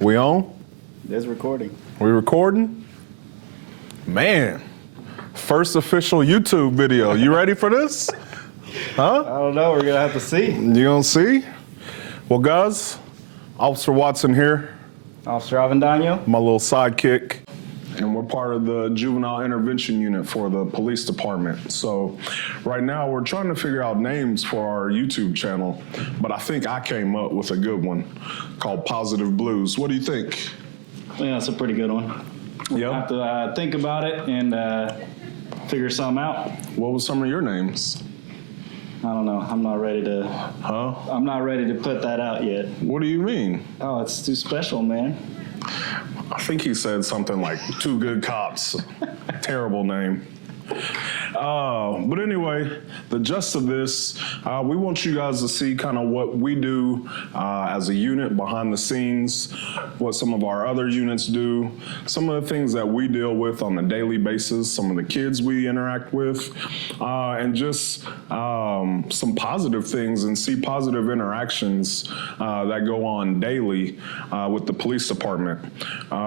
We on? It's recording. We recording? Man, first official YouTube video. You ready for this? Huh? I don't know. We're going to have to see. You gonna see? Well, guys, Officer Watson here. Officer Avendano. My little sidekick. And we're part of the Juvenile Intervention Unit for the police department. So right now we're trying to figure out names for our YouTube channel, but I think I came up with a good one called Positive Blues. What do you think? Yeah, that's a pretty good one. Yeah. We'll have to think about it and figure something out. What was some of your names? I don't know. I'm not ready to. Huh? I'm not ready to put that out yet. What do you mean? Oh, it's too special, man. I think he said something like Two Good Cops. Terrible name. But anyway, the gist of this, we want you guys to see kind of what we do as a unit behind the scenes, what some of our other units do, some of the things that we deal with on a daily basis, some of the kids we interact with, and just some positive things and see positive interactions that go on daily with the police department.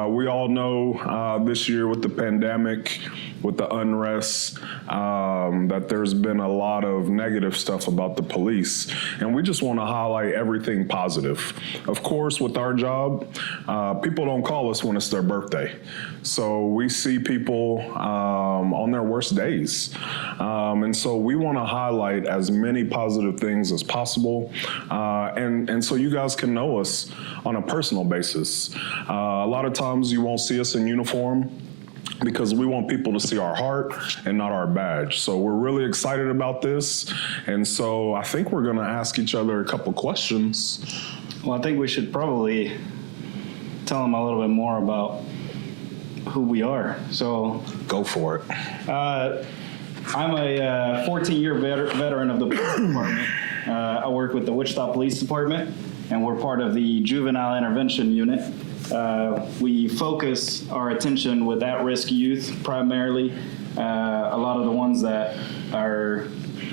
We all know this year with the pandemic, with the unrest, that there's been a lot of negative stuff about the police, and we just want to highlight everything positive. Of course, with our job, people don't call us when it's their birthday, so we see people on their worst days, and so we want to highlight as many positive things as possible, and so you guys can know us on a personal basis. A lot of times you won't see us in uniform, because we want people to see our heart and not our badge. So we're really excited about this. And so I think we're going to ask each other a couple questions. Well, I think we should probably tell them a little bit more about who we are. So go for it. I'm a 14-year veteran of the police department. I work with the Wichita Police Department, and we're part of the Juvenile Intervention Unit. We focus our attention with at-risk youth primarily, a lot of the ones that are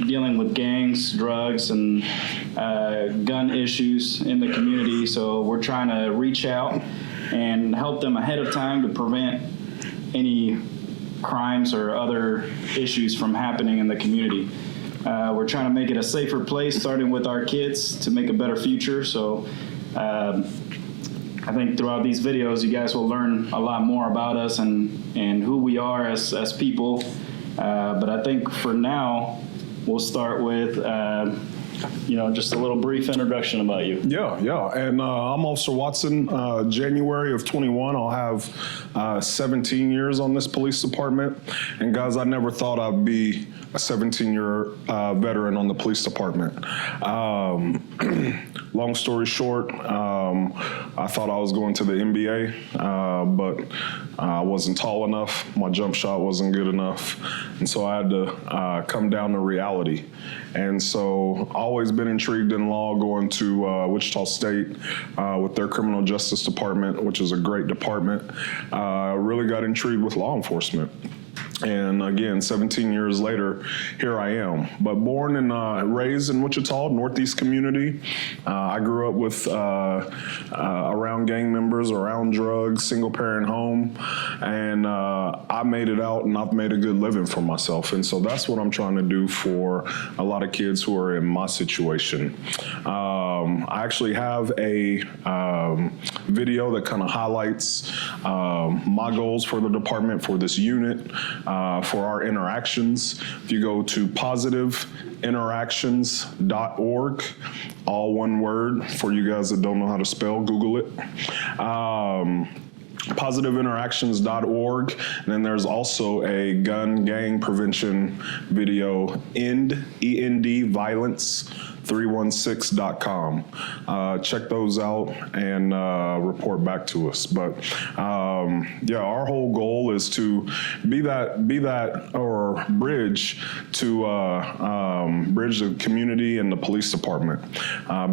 dealing with gangs, drugs, and gun issues in the community. So we're trying to reach out and help them ahead of time to prevent any crimes or other issues from happening in the community. We're trying to make it a safer place, starting with our kids, to make a better future. So I think throughout these videos, you guys will learn a lot more about us and who we are as people. But I think for now, we'll start with just a little brief introduction about you. Yeah. And I'm Officer Watson. January of 21, I'll have 17 years on this police department. And guys, I never thought I'd be a 17-year veteran on the police department. Long story short, I thought I was going to the NBA, but I wasn't tall enough. My jump shot wasn't good enough. And so I had to come down to reality. And so always been intrigued in law, going to Wichita State with their criminal justice department, which is a great department. Really got intrigued with law enforcement. And again, 17 years later, here I am. But born and raised in Wichita, Northeast community. I grew up with around gang members, around drugs, single parent home. And I made it out, and I've made a good living for myself. And so that's what I'm trying to do for a lot of kids who are in my situation. I actually have a video that kind of highlights my goals for the department, for this unit, for our interactions. If you go to positiveinteractions.org, all one word. For you guys that don't know how to spell, Google it. Positiveinteractions.org, and then there's also a gun gang prevention video, END Violence 316.com. Check those out and report back to us. But our whole goal is to be that or bridge to bridge the community and the police department,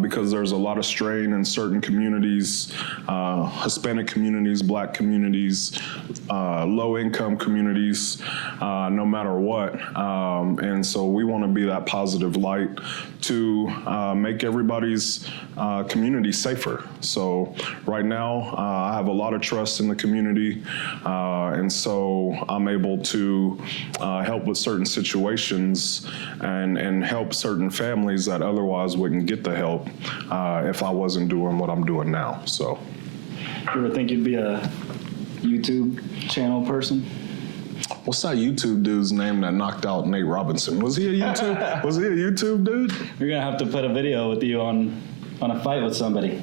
because there's a lot of strain in certain communities, Hispanic communities, Black communities, low-income communities, no matter what. And so we want to be that positive light to to make everybody's community safer. So right now, I have a lot of trust in the community, and so I'm able to help with certain situations and help certain families that otherwise wouldn't get the help if I wasn't doing what I'm doing now. So, You ever think you'd be a YouTube channel person? what's that YouTube dude's name that knocked out Nate Robinson? Was he a YouTube? Was he a YouTube dude? You're gonna have to put a video with you on a fight with somebody.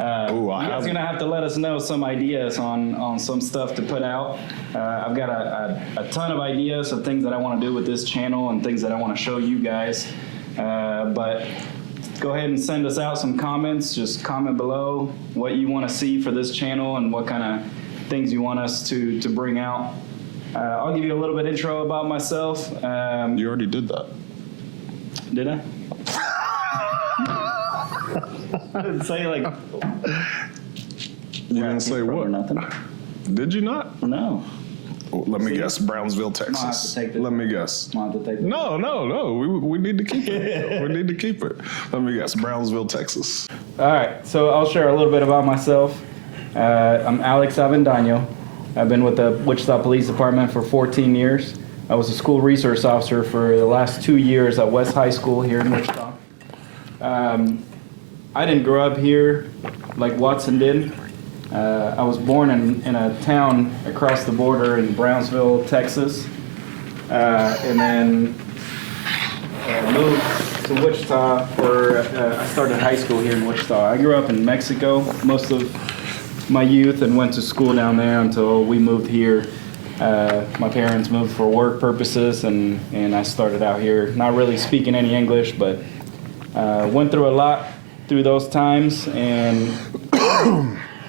Ooh, You guys are gonna have to let us know some ideas on some stuff to put out. I've got a ton of ideas of things that I want to do with this channel and things that I want to show you guys. But go ahead and send us out some comments. Just comment below what you want to see for this channel and what kind of things you want us to bring out. I'll give you a little bit intro about myself. You already did that. Did I? I didn't say like. You didn't say Or what? nothing. Did you not? No. Oh, let me guess. Brownsville, have to Texas. take this. Let me guess. I'll have to take No. We need to keep it. We need to keep it. Let me guess. Brownsville, Texas. All right, so I'll share a little bit about myself. I'm Alex Avendano. I've been with the Wichita Police Department for 14 years. I was a school resource officer for the last 2 years at West High School here in Wichita. I didn't grow up here like Watson did. I was born in a town across the border in Brownsville, Texas, and then moved to Wichita for, I started high school here in Wichita. I grew up in Mexico most of my youth and went to school down there until we moved here. My parents moved for work purposes, and I started out here not really speaking any English, but went through a lot through those times, and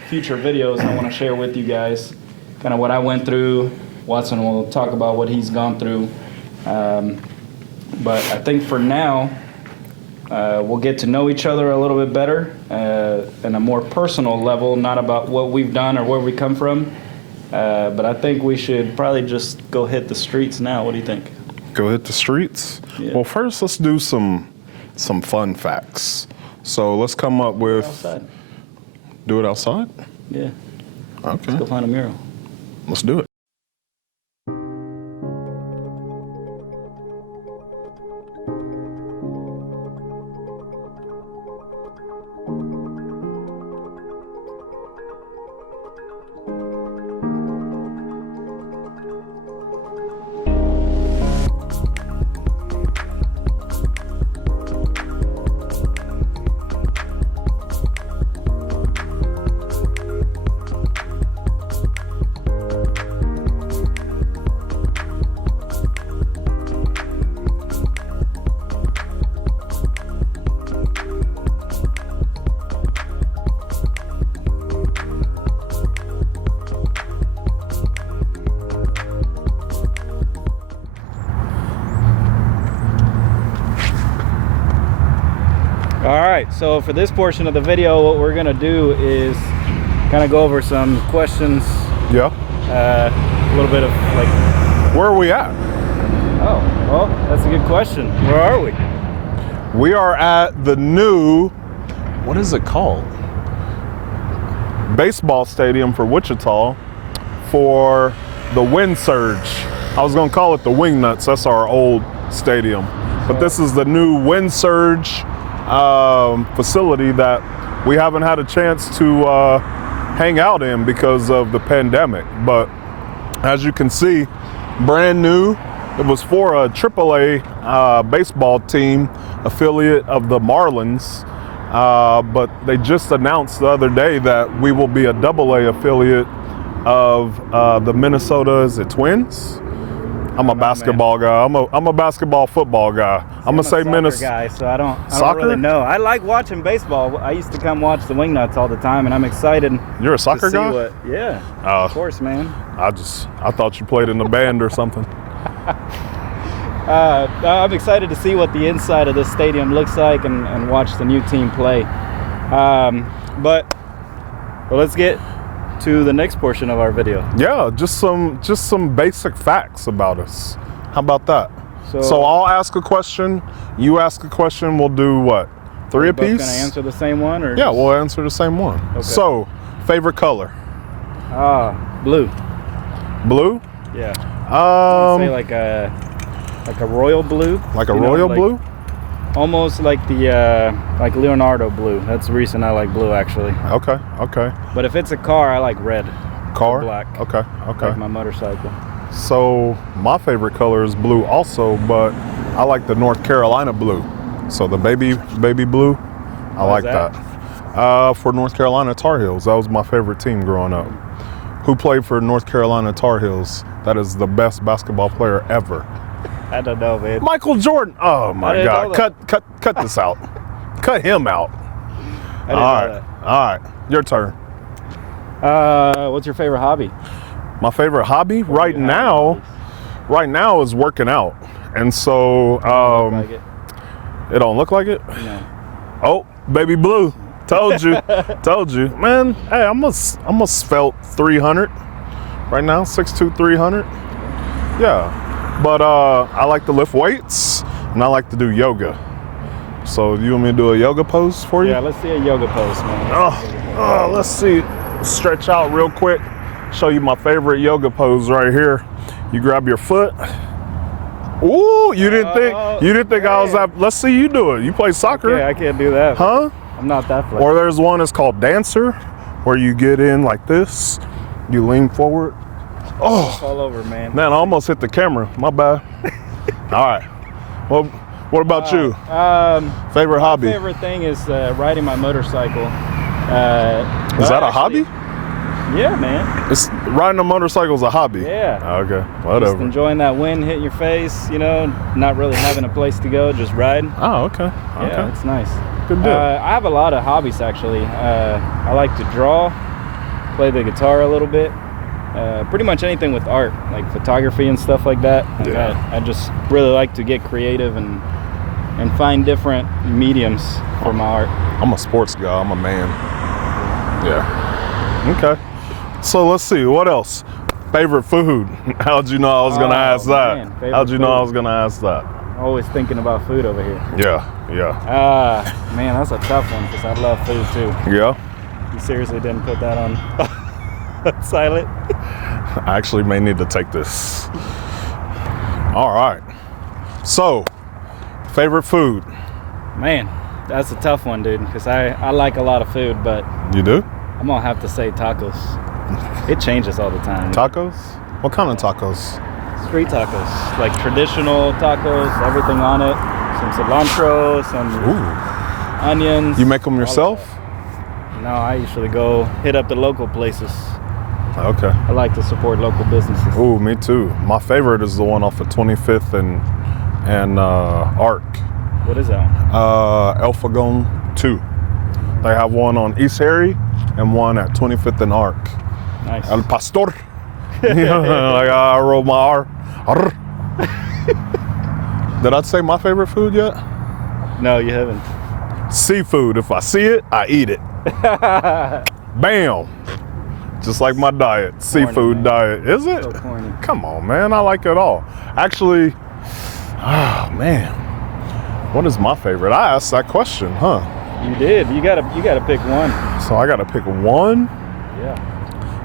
future videos I want to share with you guys kind of what I went through. Watson will talk about what he's gone through. But I think for now, we'll get to know each other a little bit better in a more personal level, not about what we've done or where we come from. But I think we should probably just go hit the streets now. What do you think? Go hit the streets? Yeah. Well, first let's do some fun facts. So let's come up with... Outside. Do it outside? Yeah. Okay. Let's go find a mural. Let's do it. All right, so for this portion of the video, what we're gonna do is kind of go over some questions, Yeah. a little bit of like, Where are we at? oh, well, that's a good question. Where are we? We are at the new, what is it called? Baseball stadium for Wichita for the Wind Surge. I was gonna call it the Wing Nuts, that's our old stadium. But this is the new Wind Surge facility that we haven't had a chance to hang out in because of the pandemic. But as you can see, brand new. It was for a AAA baseball team affiliate of the Marlins, but they just announced the other day that we will be a AA affiliate of the Minnesota, is it Twins? I'm a basketball guy. I'm a basketball football guy. I'm gonna say Minnesota guy, so I don't Soccer? really know. I like watching baseball. I used to come watch the Wingnuts all the time, and I'm excited. You're a soccer to see guy? Yeah, Oh. of course, man. I thought you played in the band or something. I'm excited to see what the inside of this stadium looks like and watch the new team play. But let's get to the next portion of our video. Yeah, just some basic facts about us. How about that? So I'll ask a question. You ask a question. We'll do what? 3 Are we both apiece? gonna answer the same one, or Yeah, just- we'll answer the same one. Okay. So, favorite color? Blue. Blue? Yeah. Say like a royal blue. Like a you know, royal like blue? Almost like the like Leonardo blue. That's the reason I like blue, actually. Okay, okay. But if it's a car, I like red. Car? Black. Okay, okay. Like my motorcycle. So my favorite color is blue also, but I like the North Carolina blue. So the baby blue, I Why like is that? that. For North Carolina Tar Heels, that was my favorite team growing up. Who played for North Carolina Tar Heels? That is the best basketball player ever. I don't know, man. Michael Jordan. Oh I my didn't God! know that. Cut this out. Cut him out. I didn't All know right, all right. Your turn. that. What's your favorite hobby? My favorite hobby right you have now is working out, and so Like it? it don't look like it. No. Oh, baby blue. Told you. Told you. Man, hey, I'm a svelte 300 right now, 6'2", 300. Yeah. But I like to lift weights and I like to do yoga. So you want me to do a yoga pose for you? Yeah, let's see a yoga pose, man. Let's see. Stretch out real quick. Show you my favorite yoga pose right here. You grab your foot. Ooh, you didn't think I was that. Let's see you do it. You play soccer. Yeah, I can't do that. Huh? I'm not that flexible. Or there's one that's called dancer, where you get in like this, you lean forward. Oh, All over, man. man, I almost hit the camera. My bad. All right. Well, what about you? Favorite hobby? My favorite thing is riding my motorcycle. Is that a hobby? Yeah, man. It's riding a motorcycle is a hobby. Yeah. Okay. Just Whatever. enjoying that wind hitting your face, you know, not really having a place to go, just riding. Oh, okay. Okay. Yeah, it's nice. Good deal. I have a lot of hobbies, actually. I like to draw, play the guitar a little bit. Pretty much anything with art, like photography and stuff like that. Yeah. I just really like to get creative and find different mediums for my art. I'm a sports guy. I'm a man. Yeah. Okay. So let's see. What else? Favorite food? How'd you know I was gonna ask that? man, favorite How'd you know I food. was gonna ask that? Always thinking about food over here. Yeah. Yeah. Man, that's a tough one because I love food too. Yeah. You seriously didn't put that on silent? I actually may need to take this. All right. So, favorite food? Man, that's a tough one, dude, because I like a lot of food, but You do? I'm gonna have to say tacos. It changes all the time. Tacos? What kind of tacos? Street tacos, like traditional tacos, everything on it. Some cilantro, some Ooh. onions. You make them all of yourself? that. No, I usually go hit up the local places. Okay. I like to support local businesses. Ooh, me too. My favorite is the one off of 25th and Arc. What is that one? El Fogón 2. They have one on East Harry and one at 25th and Arc. Nice. El Pastor. Yeah, like I roll my R. Arr. Did I say my favorite food yet? No, you haven't. Seafood. If I see it, I eat it. Bam. Just like my diet. Seafood man. diet. Is it? So corny. Come on, man. I like it all. Actually, oh man. What is my favorite? I asked that question, huh? You did. You gotta pick one. So I gotta pick one. Yeah.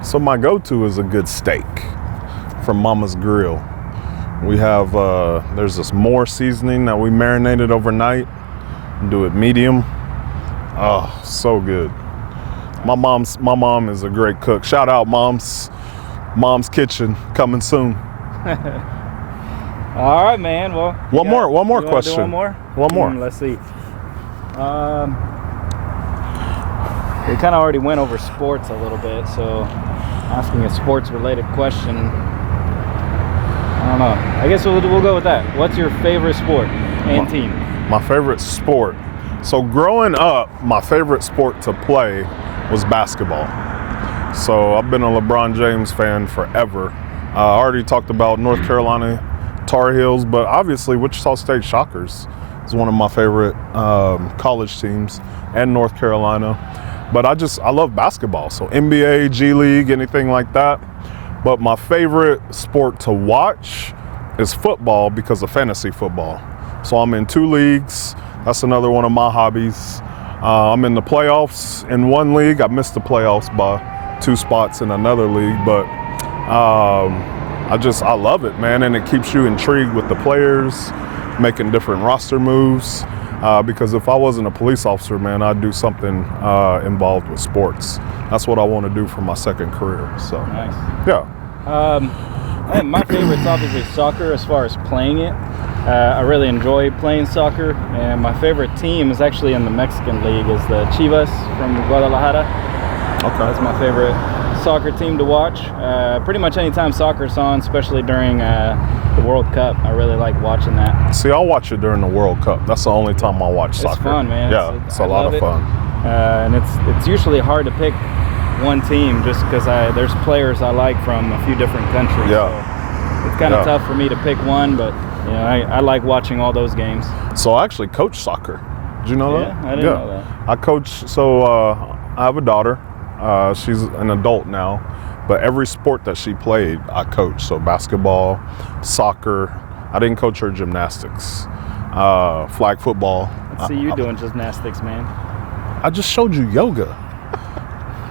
So my go-to is a good steak from Mama's Grill. We have, there's this Moore seasoning that we marinated overnight. Do it medium. Oh, so good. My mom is a great cook. Shout out Mom's Kitchen, coming soon. All right, man. Well, One more you wanna do question. one more. One more. Let's see. We kind of already went over sports a little bit, so asking a sports-related question. I don't know. I guess we'll go with that. What's your favorite sport and team? My favorite sport. So growing up, my favorite sport to play was basketball. So I've been a LeBron James fan forever. I already talked about North Carolina Tar Heels, but obviously Wichita State Shockers is one of my favorite college teams, and North Carolina. But I love basketball. So NBA, G League, anything like that. But my favorite sport to watch is football because of fantasy football. So I'm in 2 leagues. That's another one of my hobbies. I'm in the playoffs in 1 league. I missed the playoffs by 2 spots in another league, but I love it, man. And it keeps you intrigued with the players, making different roster moves. Because if I wasn't a police officer, man, I'd do something involved with sports. That's what I want to do for my second career. So, Nice. yeah. My favorite's obviously soccer as far as playing it. I really enjoy playing soccer, and my favorite team is actually in the Mexican League, is the Chivas from Guadalajara. Okay. That's my favorite soccer team to watch. Pretty much anytime soccer's on, especially during the World Cup, I really like watching that. See, I'll watch it during the World Cup. That's the only time I watch soccer. It's fun, man. Yeah, it's a lot of fun. And it's usually hard to pick one team just because there's players I like from a few different countries. Yeah. So it's kind of tough for me to pick one, but you know, I like watching all those games. So I actually coach soccer. Did you know that? I didn't know that. I coach, so I have a daughter. She's an adult now, but every sport that she played, I coached. So basketball, soccer. I didn't coach her gymnastics, flag football. Let's see you doing gymnastics, man. I just showed you yoga.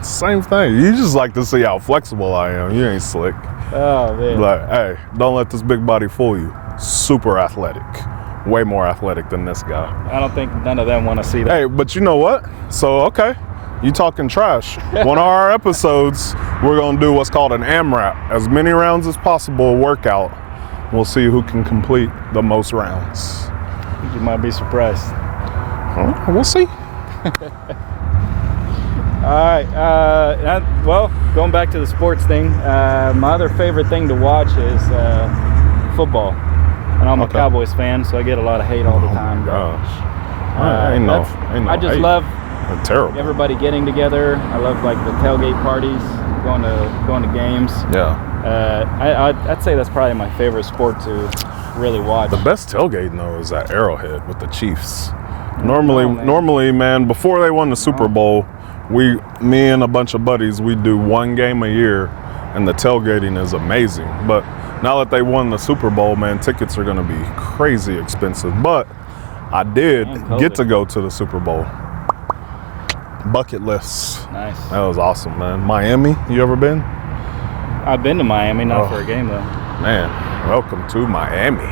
Same thing. You just like to see how flexible I am. You ain't slick. Oh, man. Like, hey, don't let this big body fool you. Super athletic. Way more athletic than this guy. I don't think none of them want to see that. Hey, but you know what? So, okay, you talking trash. One of our episodes, we're going to do what's called an AMRAP. As many rounds as possible, workout. We'll see who can complete the most rounds. I think you might be surprised. We'll see. All right. Well, going back to the sports thing, my other favorite thing to watch is football. And I'm a Cowboys fan, so I get a lot of hate all the time. Gosh. I just love terrible. everybody getting together. I love like the tailgate parties, going to games. Yeah. I'd say that's probably my favorite sport to really watch. The best tailgating though is at Arrowhead with the Chiefs. Normally, man, before they won the Super Bowl, me and a bunch of buddies, we do 1 game a year, and the tailgating is amazing. But now that they won the Super Bowl, man, tickets are going to be crazy expensive. But I did get to go to the Super Bowl. Bucket list. Nice. That was awesome, man. Miami, you ever been? I've been to Miami, not for a game though. Man, welcome to Miami.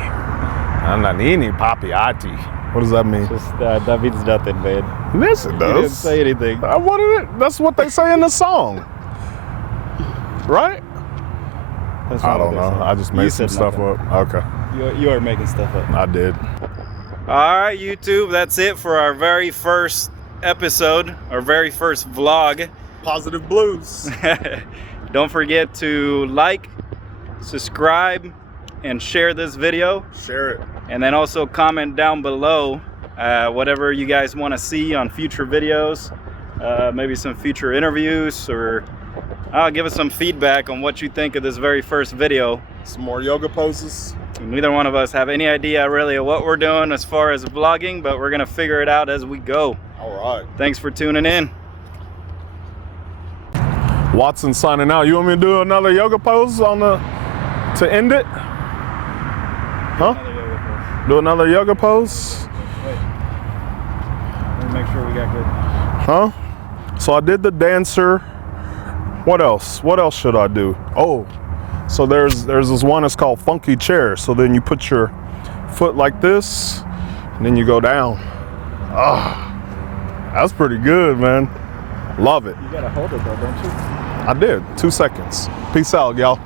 Ananini papiati. What does that mean? Just that means nothing, man. Yes, it does. You didn't say anything. That's what they say in the song, right? I don't know. I just made some stuff up. Okay. You are making stuff up. I did. All right, YouTube. That's it for our very first episode, our very first vlog. Positive Blues. Don't forget to like, subscribe, and share this video. Share it. And then also comment down below whatever you guys want to see on future videos, maybe some future interviews, or give us some feedback on what you think of this very first video. Some more yoga poses. Neither one of us have any idea really of what we're doing as far as vlogging, but we're gonna figure it out as we go. All right. Thanks for tuning in. Watson signing out. You want me to do another yoga pose to end it? Huh? Do another yoga pose? Wait. Let me make sure we got good. Huh? So I did the dancer. What else? What else should I do? Oh, so there's this one that's called funky chair. So then you put your foot like this, and then you go down. Ah, that's pretty good, man. Love it. You gotta hold it though, don't you? I did. 2 seconds. Peace out, y'all.